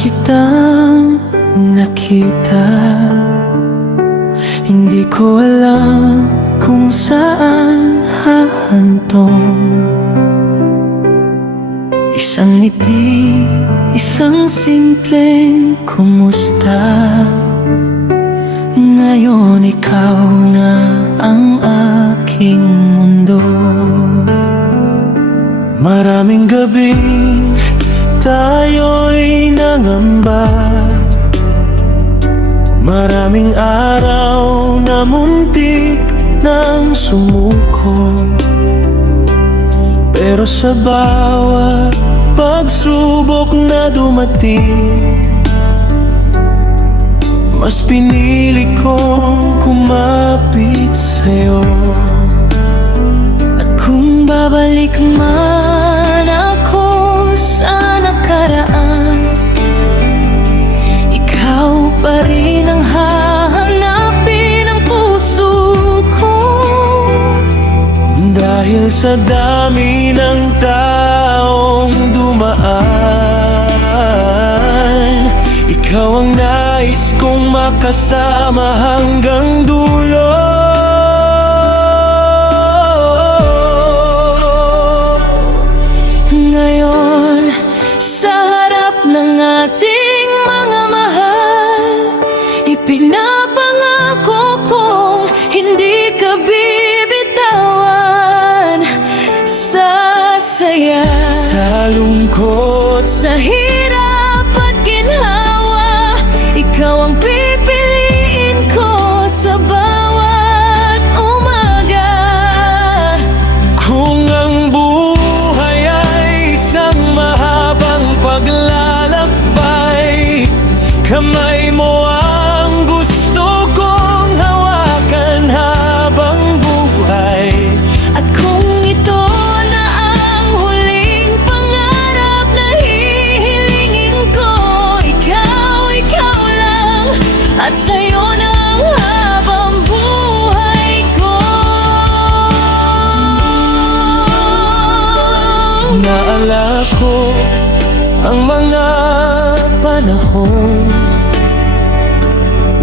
kitang nakita. Hindi ko alam kung saan hahantong. Isang ngiti, isang simpleng kumusta. Ngayon ikaw na ang aking mundo. Maraming gabing tayo'y nangamba. Maraming araw na muntik nang sumuko. Pero sa bawat pagsubok na dumating, mas pinili kong kumapit sa'yo. At kung babalik man ako sa nakaraan, ikaw pa rin ang hahanapin ng puso ko. Dahil sa dami ng taong dumaan, ikaw ang nais kong makasama hanggang dulo. Ngayon, sa harap ng ating mga mahal, ipinapangako kong hindi ka bibitawan. Sa saya, sa lungkot, sa hirap at ginhawa, ikaw ang pipiliin ko sa bawat umaga. Kung ang buhay ay isang mahabang paglalakbay, kamay mo ang gusto kong hawakan habang buhay. At kung ito na ang huling pangarap na hihilingin ko, ikaw lang, at sa'yo ng habang buhay ko. Naalala ko ang mga panahon,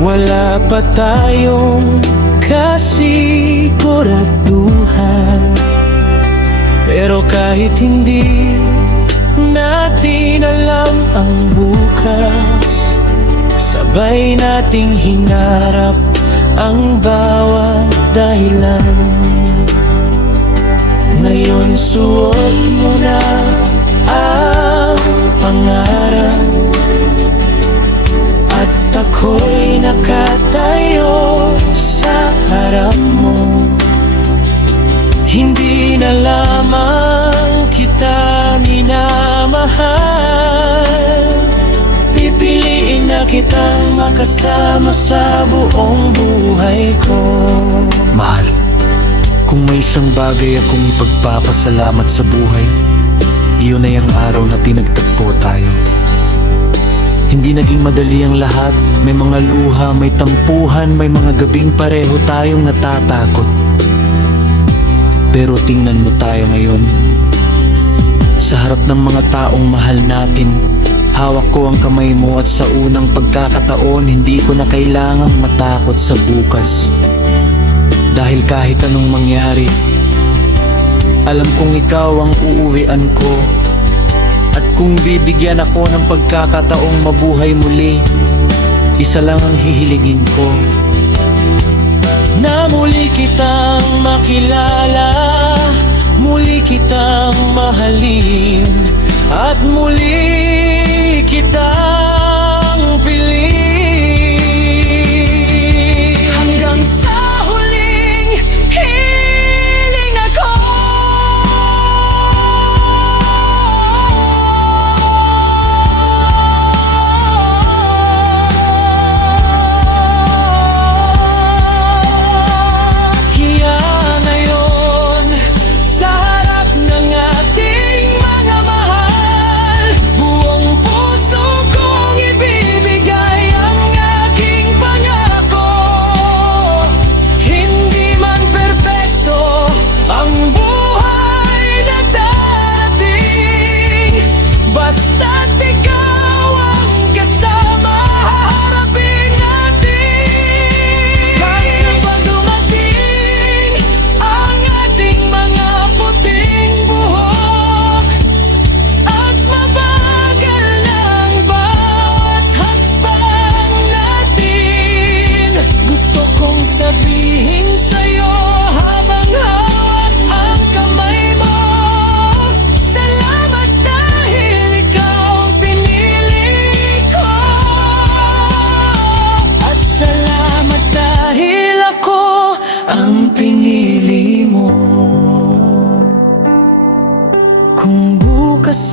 wala pa tayong kasiguraduhan. Pero kahit hindi natin alam ang bukas, sabay nating hinarap ang bawat dahilan. Ngayon suot mo na ang pangarap, at ako'y nakatayo sa harap mo. Hindi na lamang kita minamahal, pipiliin na kitang makasama sa buong buhay ko. Mahal, kung may isang bagay akong ipagpapasalamat sa buhay, iyon ay ang araw na tinagtagpo tayo. Hindi naging madali ang lahat, may mga luha, may tampuhan, may mga gabing pareho tayong natatakot. Pero tingnan mo tayo ngayon, sa harap ng mga taong mahal natin. Hawak ko ang kamay mo at sa unang pagkakataon, hindi ko na kailangang matakot sa bukas. Dahil kahit anong mangyari, alam kong ikaw ang uuwian ko. At kung bibigyan ako ng pagkakataong mabuhay muli, isa lang ang hihilingin ko: na muli kitang makilala, muli kitang mahalin, at muli kitang piliin. Hanggang sa huling hiling ako, kaya ngayon, sa harap ng ating mga mahal,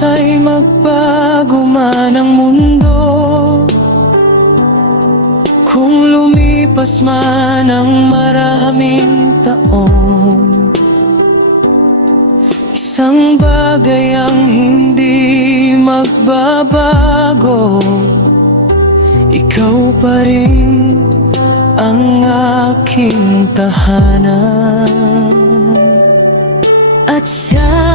ay magbago man ang mundo, kung lumipas man ang maraming taon, isang bagay ang hindi magbabago, ikaw pa rin ang aking tahanan. At sa